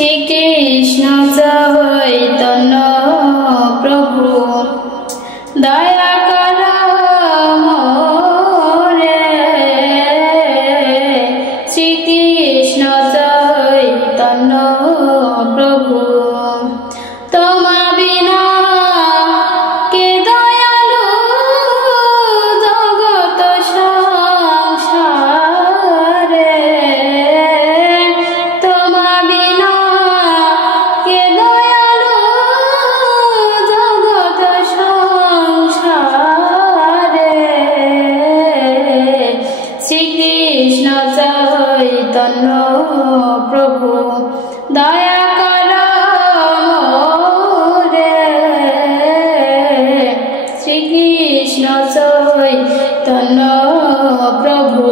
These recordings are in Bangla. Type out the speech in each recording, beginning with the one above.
শ্রীকৃষ্ণ চৈতন্য প্রভু দয়া কর মোরে। শ্রীকৃষ্ণ চৈতন্য প্রভু তোমা বিনা কে দয়ালু জগত সংসারে। তোমা বিনা কে দয়ালু জগত সংসারে। শ্রীকৃষ্ণ চৈতন্য প্রভু দয়া কর মোরে। শ্রীকৃষ্ণ চৈতন্য প্রভু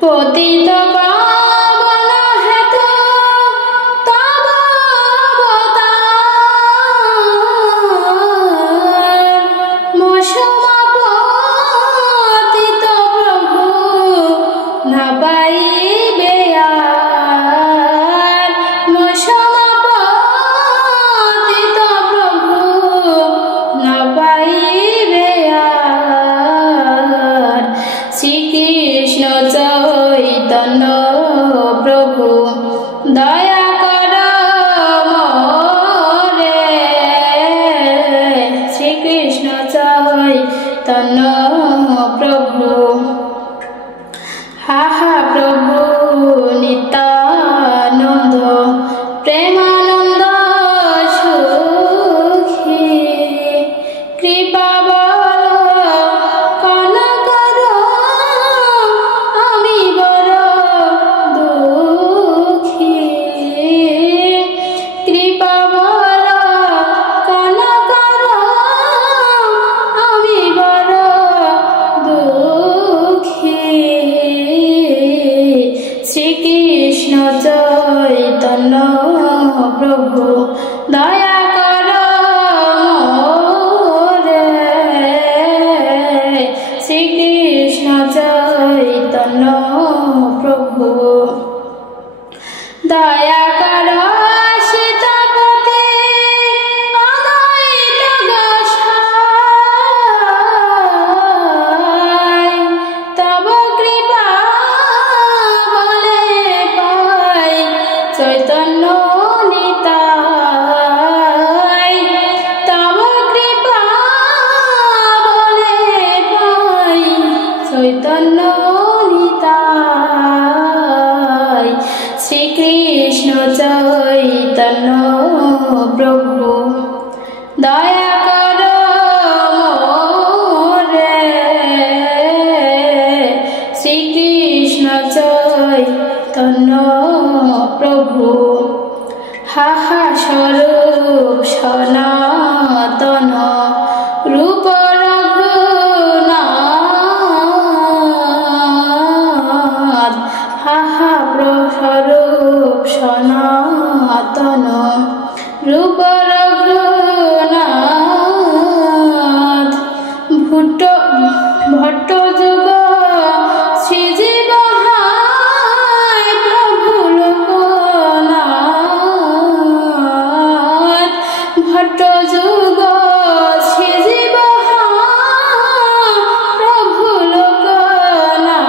পতিত পাবন হেতু তব অবতার। মসম পতিত প্রভু না পাইবে আর। মসম পতিত প্রভু না পাইবে আর। শ্রীকৃষ্ণ চৈতন্য প্রভু দয়া কর মোরে। শ্রীকৃষ্ণ চৈতন্য প্রভু হাহা প্রভু নিত্যানন্দ প্রেমানন্দ সুখী। কৃপা বল কনকদ আমি বড় দুঃখী। কৃপা বল কনকদ আমি বড় দুঃখী। শ্রীকৃষ্ণ চৈতন্য প্রভু দয়া কর মোরে। শ্রীকৃষ্ণ চৈতন্য প্রভু দয়া কর সীতাপতি অদ্বৈত গোসাই। তব কৃপা বলে পাই চৈতন্য নিতাই। তব কৃপা বলে পাই চৈতন্য নিতাই। শ্রীকৃষ্ণ চৈতন্য প্রভু দয়া কর মোরে। শ্রীকৃষ্ণ চৈতন্য প্রভু হাহা স্বরূপ সনাতন রূপ রঘুনাথ। হাহা স্বরূপ সনাতন রূপ রঘুনাথ। ভট্ট যুগ শ্রীজীব হায় প্রভু লোকনাথ। ভট্ট যুগ শ্রীজীব হায় প্রভু লোকনাথ।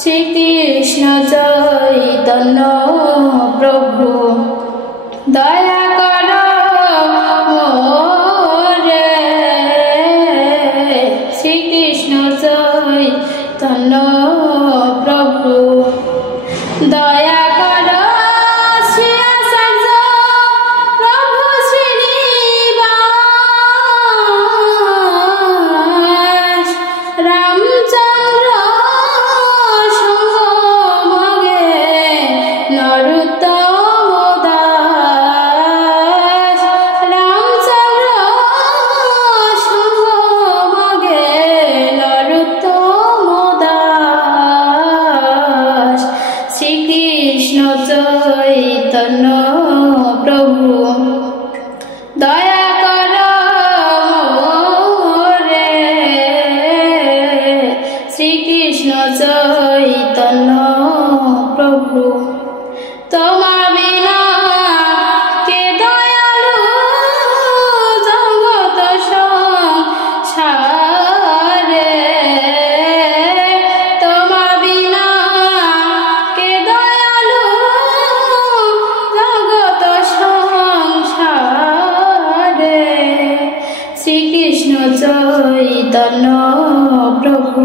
শ্রীকৃষ্ণ চৈতন্য প্রভু দয়া কর মোরে। শ্রীকৃষ্ণ চৈতন্য প্রভু দয়া কর শ্রী আচার্য প্রভু শ্রীনিবাস। রামচন্দ্র সঙ্গ মগে নরোত্তম দাস। রামচন্দ্র সঙ্গ মগে নরোত্তম দাস। শ্রীকৃষ্ণ চৈতন্য প্রভু দয়া কর মোরে। শ্রীকৃষ্ণ চৈতন্য প্রভু চৈতন্য প্রভু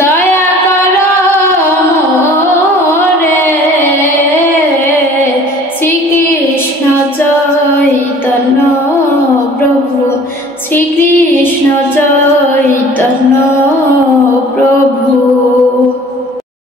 দয়া কর মোরে। শ্রীকৃষ্ণ চৈতন্য প্রভু শ্রীকৃষ্ণ চৈতন্য